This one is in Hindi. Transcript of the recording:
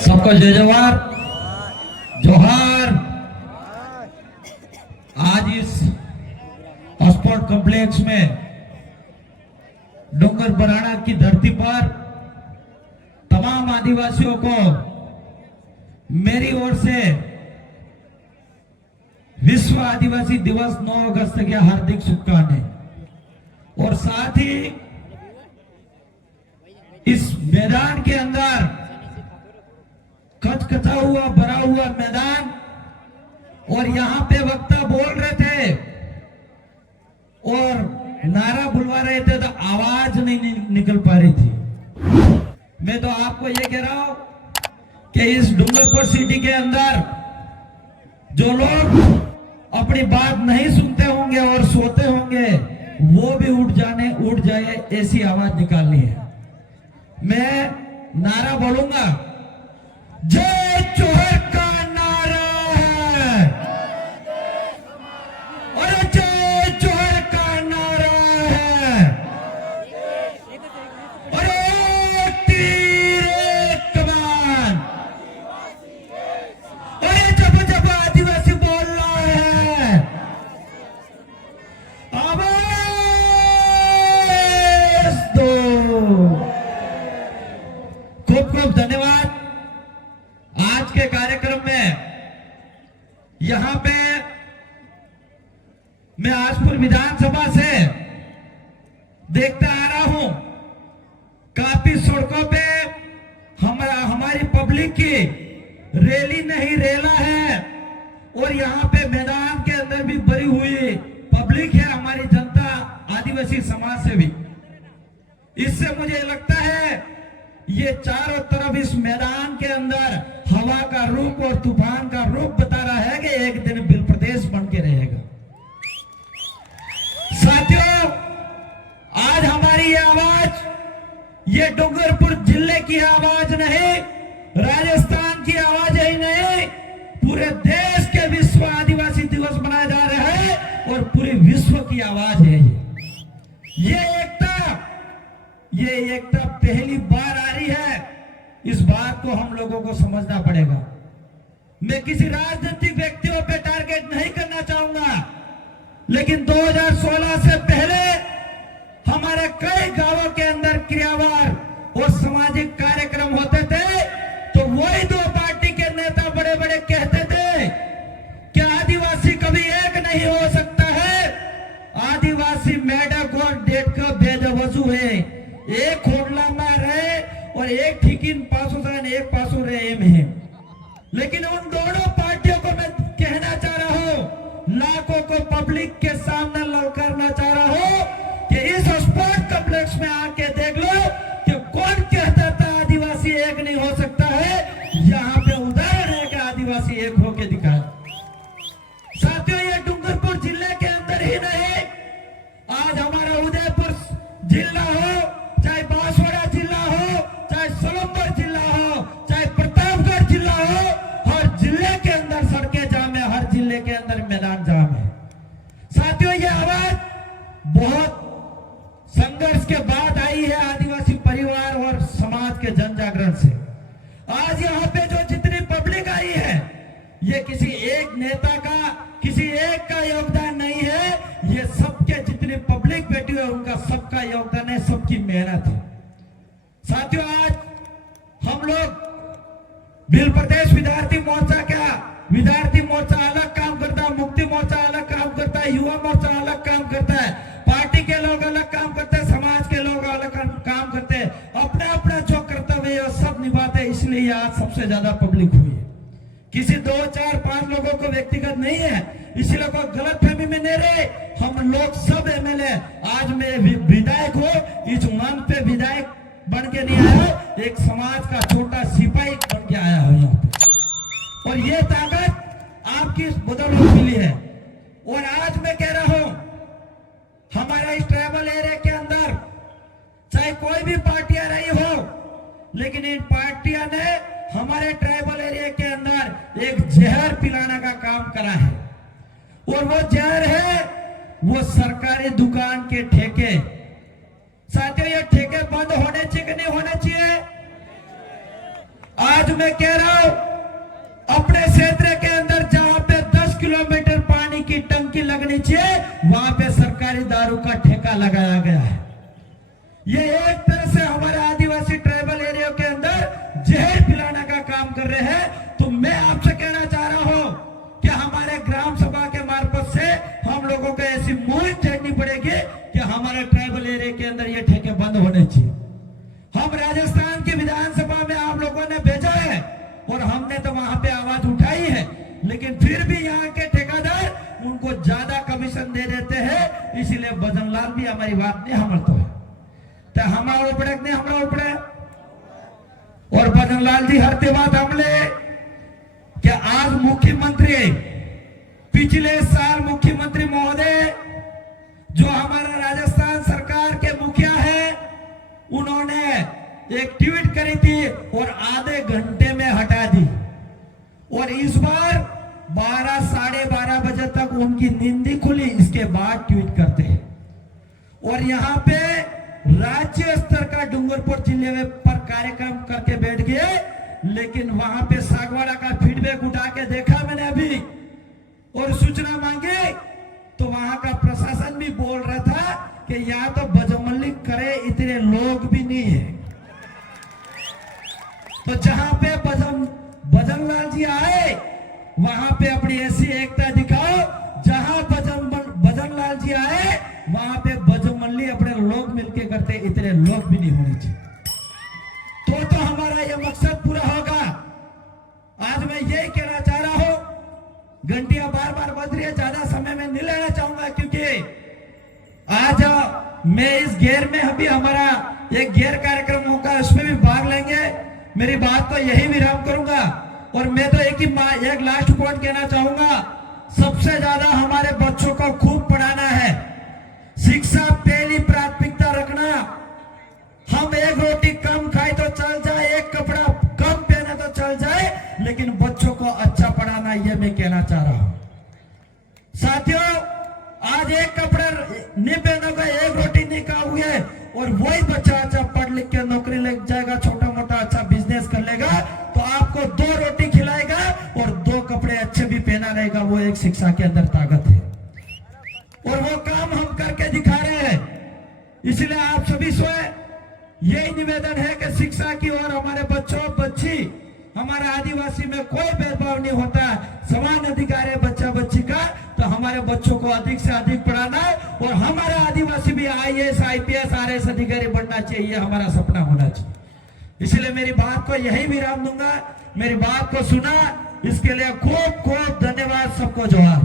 सबको जय जवाहर जोहार। आज इस स्पोर्ट कॉम्प्लेक्स में डोंगर बराड़ा की धरती पर तमाम आदिवासियों को मेरी ओर से विश्व आदिवासी दिवस 9 अगस्त के हार्दिक शुभकामनाएं। और साथ ही इस मैदान के अंदर खचखचा हुआ भरा हुआ मैदान, और यहां पे वक्ता बोल रहे थे और नारा बुलवा रहे थे तो आवाज नहीं निकल पा रही थी। मैं तो आपको ये कह रहा हूं कि इस डूंगरपुर सिटी के अंदर जो लोग अपनी बात नहीं सुनते होंगे और सोते होंगे, वो भी उठ जाए ऐसी आवाज निकालनी है। मैं नारा बोलूंगा, जय जोहर का नारा है और जय जोहर का नारा है और एक तीर एक कमान। और ये जब जब आदिवासी बोल रहा है, आवाज दो। खूब खूब धन्यवाद। आज के कार्यक्रम में यहां पे मैं आजपुर विधानसभा से देखता आ रहा हूं, काफी सड़कों पे हमारी पब्लिक की रैली नहीं रेला है, और यहां पे मैदान के अंदर भी भरी हुई पब्लिक है, हमारी जनता आदिवासी समाज से भी। इससे मुझे लगता है ये चारों तरफ इस मैदान के अंदर हवा का रूप और तूफान का रूप बता रहा है कि एक दिन बिल प्रदेश बन के रहेगा। साथियों, आज हमारी ये आवाज, ये डूंगरपुर जिले की आवाज नहीं, राजस्थान की आवाज ही नहीं, पूरे देश के विश्व आदिवासी दिवस मनाया जा रहा है और पूरे विश्व की आवाज है। ये एकता पहली बार आ रही है। इस बात को हम लोगों को समझना पड़ेगा। मैं किसी राजनीतिक व्यक्तियों पे टारगेट नहीं करना चाहूंगा, लेकिन 2016 से पहले हमारे कई गांवों के अंदर क्रियावार और सामाजिक कार्यक्रम होते थे, तो वही दो पार्टी के नेता बड़े बड़े कहते थे कि आदिवासी कभी एक नहीं हो सकता है, आदिवासी मेढक और डेट का बेदवजू है, एक होटला में रहे और एक ठिकिन पासों से एक पासों रहे में है। लेकिन उन दोनों पार्टियों को मैं कहना चाह रहा हूं, लाखों को पब्लिक के सामने ललकारना चाह रहा हूं कि इस स्पोर्ट कॉम्प्लेक्स में आके देख लो कि कौन कहता था आदिवासी एक नहीं हो सकता है। यहां पे उदाहरण है कि आदिवासी एक होके दिखाए। साथियों, ये डूंगरपुर जिले के अंदर ही नहीं, आज हमारा उदयपुर जिला हो, चाहे बांसवाड़ा जिला हो, चाहे सोलंबर जिला हो, चाहे प्रतापगढ़ जिला हो, हर जिले के अंदर सड़कें जाम है, हर जिले के अंदर मैदान जाम है। साथियों, ये आवाज बहुत संघर्ष के बाद आई है आदिवासी परिवार और समाज के जन जागरण से। आज यहाँ पे जो जितनी पब्लिक आई है, ये किसी एक नेता का, किसी एक का योगदान नहीं है, ये सबके जितनी पब्लिक बैठी है उनका सबका योगदान है, सबकी मेहनत है। साथियों, आज हम लोग भिल प्रदेश विद्यार्थी मोर्चा विद्यार्थी मोर्चा अलग काम करता है, मुक्ति मोर्चा अलग काम करता है, युवा मोर्चा अलग काम करता है, पार्टी के लोग अलग काम करते हैं, समाज के लोग अलग काम करते हैं, अपना अपना जो कर्तव्य है सब निभाते हैं। इसलिए आज सबसे ज्यादा पब्लिक हुई है, किसी 2, 4, 5 लोगों को व्यक्तिगत नहीं है, इसलिए कोई गलत फहमी में नहीं रहे। हम लोग सब एमएलए, आज मैं विधायक हूं, इस मंच पे विधायक बन के नहीं आया, एक समाज का छोटा सिपाही बन के आया हूं यहाँ पे। और ये ताकत आपकी बदौलत मिली है। और आज मैं कह रहा हूं, हमारा इस ट्राइबल एरिया के अंदर चाहे कोई भी पार्टियां रही हो, लेकिन इन पार्टियां ने हमारे ट्राइबल एरिया के अंदर एक जहर पिलाने का काम करा है, और वो जहर है वो सरकारी दुकान के ठेके। साथियों, ये ठेके बंद होने चाहिए कि नहीं होने चाहिए? आज आज मैं कह रहा हूं, अपने क्षेत्र के अंदर जहां पे 10 किलोमीटर पानी की टंकी लगनी चाहिए वहां पे सरकारी दारू का ठेका लगाया गया है। ये एक तरह से हमारे आदिवासी ट्राइबल एरिया के अंदर जहर पिलाने का काम कर रहे हैं। तो मैं आपसे कहना चाह रहा हूं कि हमारे ग्राम सभा के मार्फत से हम लोगों को ऐसी मुहिम छेड़नी पड़ेगी कि हमारे ट्राइबल एरिया के अंदर ये ठेके बंद होने चाहिए। हम राजस्थान की विधानसभा में आप लोगों ने भेजा है और हमने तो वहां पे आवाज उठाई है, लेकिन फिर भी यहाँ के ठेकेदार उनको ज्यादा कमीशन दे देते हैं। इसीलिए भजनलाल भी हमारी बात नहीं हमलते है, तो हमारा उपड़े नहीं हमारा उपड़े। और भजनलाल जी हर बात हमले कि आज मुख्यमंत्री, पिछले साल मुख्यमंत्री महोदय जो हमारा राजस्थान सरकार के मुखिया है, उन्होंने एक ट्वीट करी थी और आधे घंटे में हटा दी। और इस बार 12 साढ़े 12 बजे तक उनकी नींद ही खुली, इसके बाद ट्वीट करते हैं। और यहाँ पे राज्य स्तर का डूंगरपुर जिले में पर कार्यक्रम करके बैठ गए, लेकिन वहां पे सागवाड़ा का फीडबैक उठा के देखा मैंने अभी और सूचना मांगी, तो वहां का प्रशासन भी बोल रहा था कि या तो बजमल्ली करे, इतने लोग भी नहीं है। तो जहां पे भजनलाल जी आए वहां पे अपनी ऐसी एकता दिखाओ, जहां भजनलाल जी आए वहां पे बजमल्ली अपने लोग मिलके करते, इतने लोग भी नहीं होने चाहिए। तो हमारा यह मकसद पूरा होगा। आज मैं यही कहना चाह रहा हूं, घंटियां बार बार बज रही है, ज्यादा समय में नहीं लेना चाहूंगा क्योंकि आज मैं इस घेर में अभी हमारा एक घेर कार्यक्रम होगा, उसमें भी भाग लेंगे। मेरी बात को यही विराम करूंगा और मैं तो एक लास्ट पॉइंट कहना चाहूंगा, सबसे ज्यादा हमारे बच्चों को खूब पढ़ाना है। शिक्षा पहली प्राथमिकता रखना। हम एक रोटी कम खाए तो चल जाए, एक कपड़ा कम पहने तो चल जाए, लेकिन बच्चों को अच्छा पढ़ाना, यह मैं कहना चाह रहा हूं। साथियों, आज एक कपड़ा नहीं पहनोगे, एक रोटी नहीं खाओगे और वही बच्चा अच्छा पढ़ लिख के नौकरी लग जाएगा, छोटा मोटा अच्छा बिजनेस कर लेगा, तो आपको 2 रोटी खिलाएगा और 2 कपड़े अच्छे भी पहना रहेगा। वो एक शिक्षा के अंदर ताकत है और वो काम हम करके दिखा रहे हैं। इसलिए आप सभी से यही निवेदन है कि शिक्षा की ओर हमारे बच्चों बच्ची, हमारे आदिवासी में कोई भेदभाव नहीं होता, समान अधिकार है बच्चा बच्ची का। तो हमारे बच्चों को अधिक से अधिक पढ़ाना है और हमारे आदिवासी भी IAS IPS RS अधिकारी बनना चाहिए, हमारा सपना होना चाहिए। इसलिए मेरी बात को यही विराम दूंगा। मेरी बात को सुना, इसके लिए खूब खूब धन्यवाद। सबको जोहार।